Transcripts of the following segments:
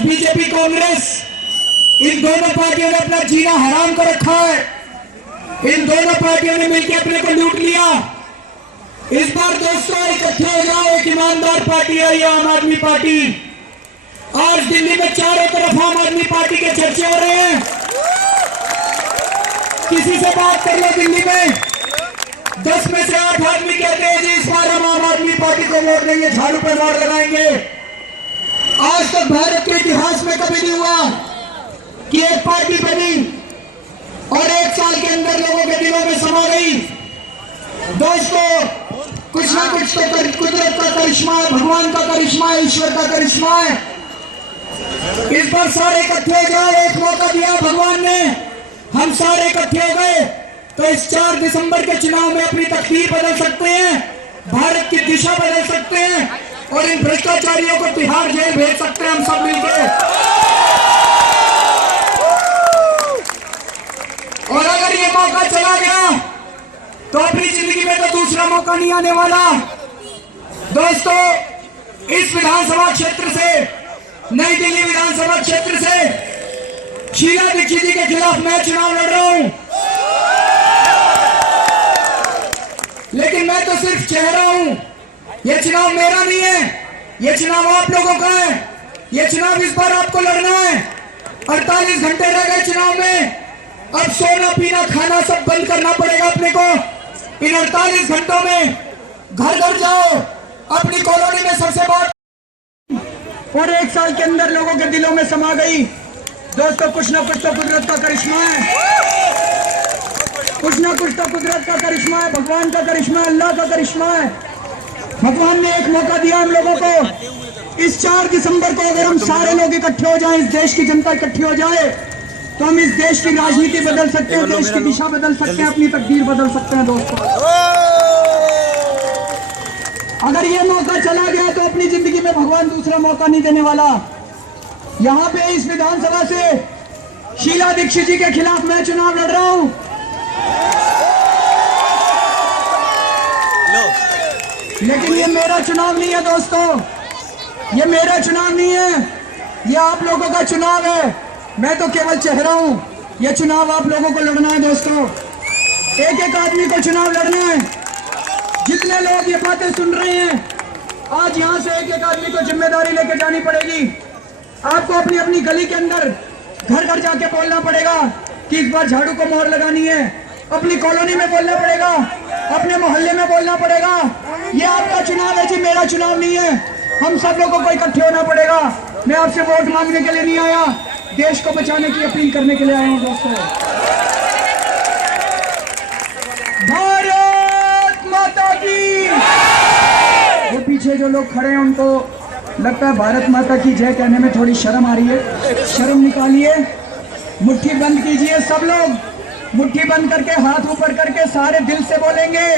BJP Congress इन दोनों पार्टियों ने अपना जीना हराम कर रखा है। इन दोनों पार्टियों ने मिलकर अपने को लूट लिया। इस बार दोस्तों इकट्ठे हो जाओ, एक ईमानदार पार्टी है ये आम आदमी पार्टी। आज दिल्ली में चारों तरफ आम आदमी पार्टी के चर्चे हो रहे हैं। किसी से बात कर लो दिल्ली में, 10 में से 8 आदमी कहते हैं जी इस बार हम आम आदमी पार्टी को वोट देंगे, झाड़ू पर मार लगाएंगे। आज तक भारत के इतिहास में कभी नहीं हुआ कि एक पार्टी बनी और 1 साल के अंदर लोगों के दिलों में समा गई। दोस्तों कुछ ना कुछ तो कुदरत का करिश्मा है, भगवान का करिश्मा है, ईश्वर का करिश्मा है। इस बार सारे इकट्ठे हो जाओ, एक मौका दिया भगवान ने, हम सारे इकट्ठे हो गए तो इस 4 दिसंबर के चुनाव में अपनी तकदीर बदल सकते हैं, भारत की दिशा बदल सकते हैं और इन भ्रष्टाचारियों को तिहाड़ जेल भेज सकते हैं हम सब मिलकर। और अगर ये मौका चला गया तो अपनी जिंदगी में तो दूसरा मौका नहीं आने वाला। दोस्तों इस विधानसभा क्षेत्र से, नई दिल्ली विधानसभा क्षेत्र से शीला दीक्षित जी के खिलाफ मैं चुनाव लड़ रहा हूं, लेकिन मैं तो सिर्फ चेहरा हूं। ये चुनाव मेरा नहीं है, ये चुनाव आप लोगों का है। ये चुनाव इस बार आपको लड़ना है। 48 घंटे रह गए चुनाव में, अब सोना पीना खाना सब बंद करना पड़ेगा अपने को। इन 48 घंटों में घर घर जाओ, अपनी कॉलोनी में सबसे बात, और 1 साल के अंदर लोगों के दिलों में समा गई। दोस्तों कुछ ना कुछ तो कुदरत का करिश्मा है, कुछ ना कुछ तो कुदरत का करिश्मा है, भगवान का करिश्मा है, अल्लाह का करिश्मा है। भगवान ने एक मौका दिया हम लोगों को। इस 4 दिसंबर को अगर हम सारे लोग इकट्ठे हो जाएं, इस देश की जनता इकट्ठी हो जाए तो हम इस देश की राजनीति बदल सकते हैं, देश की दिशा बदल सकते हैं, अपनी तकदीर बदल सकते हैं। दोस्तों अगर ये मौका चला गया तो अपनी जिंदगी में भगवान दूसरा मौका नहीं देने वाला। यहाँ पे इस विधानसभा से शीला दीक्षित जी के खिलाफ मैं चुनाव लड़ रहा हूँ, लेकिन ये मेरा चुनाव नहीं है दोस्तों, ये मेरा चुनाव नहीं है, ये आप लोगों का चुनाव है। मैं तो केवल चेहरा हूं, ये चुनाव आप लोगों को लड़ना है। दोस्तों एक एक आदमी को चुनाव लड़ना है। जितने लोग ये बातें सुन रहे हैं, आज यहां से एक एक आदमी को जिम्मेदारी लेकर जानी पड़ेगी। आपको अपनी अपनी गली के अंदर घर घर जाके बोलना पड़ेगा कि इस बार झाड़ू को मोहर लगानी है। अपनी कॉलोनी में बोलना पड़ेगा, अपने मोहल्ले में बोलना पड़ेगा। ये आपका चुनाव है जी, मेरा चुनाव नहीं है। हम सब लोगों को इकट्ठे होना पड़ेगा। मैं आपसे वोट मांगने के लिए नहीं आया, देश को बचाने की अपील करने के लिए आया हूं। दोस्तों भारत माता की। वो पीछे जो लोग खड़े हैं उनको लगता है भारत माता की जय कहने में थोड़ी शर्म आ रही है, शर्म निकालिए, मुट्ठी बंद कीजिए। सब लोग मुट्ठी बंद करके हाथ ऊपर करके सारे दिल से बोलेंगे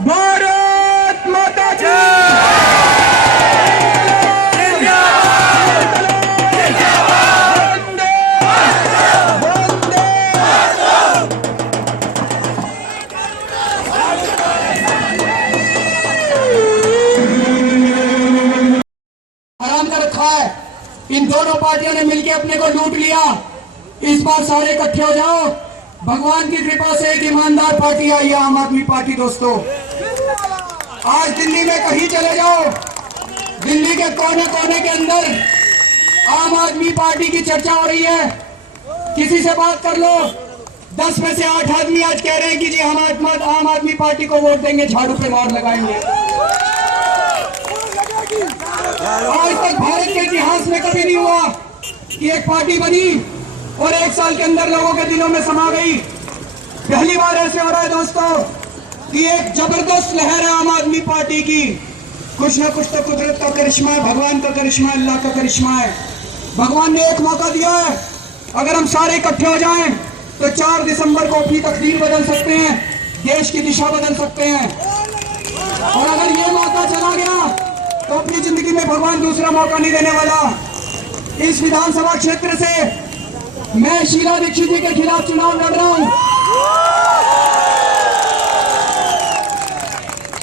भारत माता की। हराम कर रखा है, इन दोनों पार्टियों ने मिलकर अपने को लूट लिया। इस बार सारे इकट्ठे हो जाओ, भगवान की कृपा से एक ईमानदार पार्टी आई है, आम आदमी पार्टी। दोस्तों आज दिल्ली में कहीं चले जाओ, दिल्ली के कोने कोने के अंदर आम आदमी पार्टी की चर्चा हो रही है। किसी से बात कर लो, 10 में से 8 आदमी आज कह रहे हैं कि जी हम आम आदमी पार्टी को वोट देंगे, झाड़ू पे मार लगाएंगे। आज तक भारत के इतिहास में कभी नहीं हुआ कि एक पार्टी बनी और 1 साल के अंदर लोगों के दिलों में समा गई। पहली बार ऐसे हो रहा है दोस्तों कि एक जबरदस्त लहर है आम आदमी पार्टी की। कुछ ना कुछ तो कुदरत का करिश्मा है, भगवान का करिश्मा है, अल्लाह का करिश्मा है। भगवान ने एक मौका दिया है, अगर हम सारे इकट्ठे हो जाएं तो 4 दिसंबर को अपनी तकदीर बदल सकते हैं, देश की दिशा बदल सकते हैं। और अगर ये मौका चला गया तो अपनी जिंदगी में भगवान दूसरा मौका नहीं देने वाला। इस विधानसभा क्षेत्र से मैं शीला दीक्षित जी के खिलाफ चुनाव लड़ रहा हूं,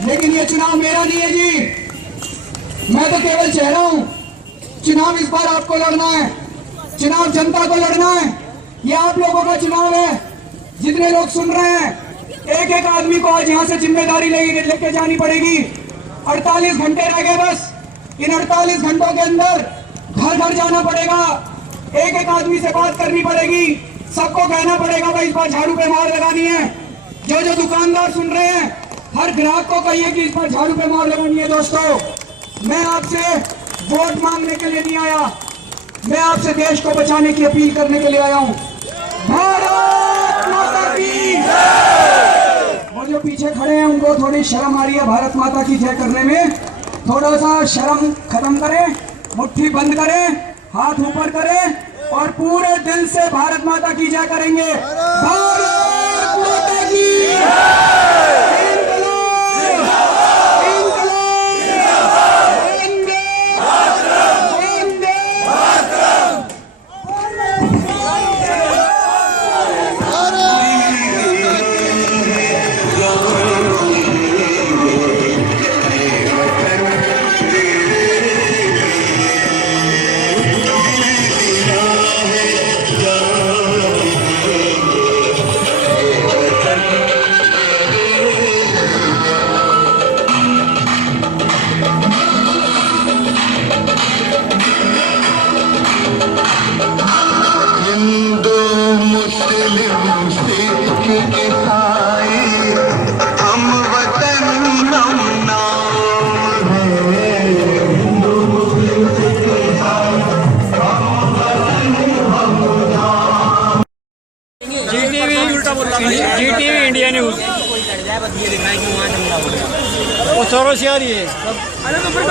लेकिन ये चुनाव मेरा नहीं है जी। मैं तो केवल चेहरा हूं। चुनाव इस बार आपको लड़ना है, चुनाव जनता को लड़ना है। ये आप लोगों का चुनाव है। जितने लोग सुन रहे हैं, एक एक आदमी को आज यहां से जिम्मेदारी लेके जानी पड़ेगी। 48 घंटे रह गए बस। इन 48 घंटों के अंदर घर घर जाना पड़ेगा, एक एक आदमी से बात करनी पड़ेगी, सबको कहना पड़ेगा भाई इस बार झाड़ू पे मोहर लगानी है। जो जो दुकानदार सुन रहे हैं, हर ग्राहक को कहिए कि इस बार झाड़ू पे मोहर लगानी है। दोस्तों, मैं आपसे वोट मांगने के लिए नहीं आया, मैं आपसे देश को बचाने की अपील करने के लिए आया हूं। भारत माता की जय। वो जो पीछे खड़े हैं उनको थोड़ी शर्म आ रही है भारत माता की जय करने में। थोड़ा सा शर्म खत्म करें, मुट्ठी बंद करें, हाथ ऊपर करें और पूरे दिल से भारत माता की जय करेंगे। भारत माता की जीटीवी इंडिया न्यूज वो चौरों से आ रही है। अरे तो फिर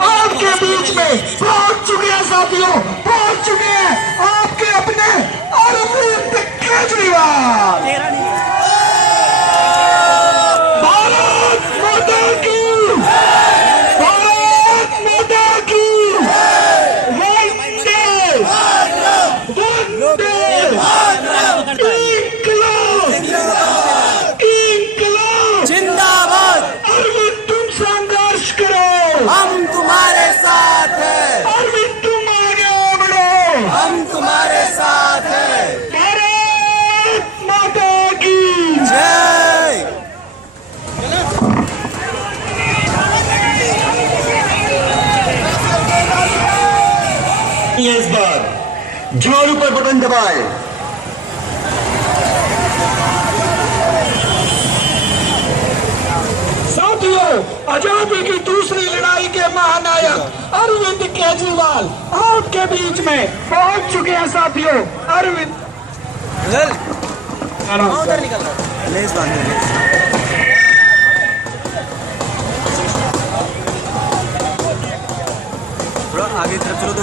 आपके बीच में पहुंच चुके हैं साथियों, पहुंच चुके हैं आपके अपने अरविंद केजरीवाल। भारत माता की, भारत माता की वंदे वंदे इंकलाब इंकलाब जिंदाबाद। अरविंद तुम संघर्ष करो, हम तुम्हारे साथ हैं। अरविंद तुम आगे बढ़ो, हम तुम्हारे साथ हैं। भारत माता की जय। इस बार झाड़ू पर बटन दबाए। साथियों, आजादी की दूसरी लड़ाई के महानायक अरविंद केजरीवाल आपके बीच में पहुंच चुके हैं। साथियों, अरविंद थोड़ा आगे तरफ चलो तो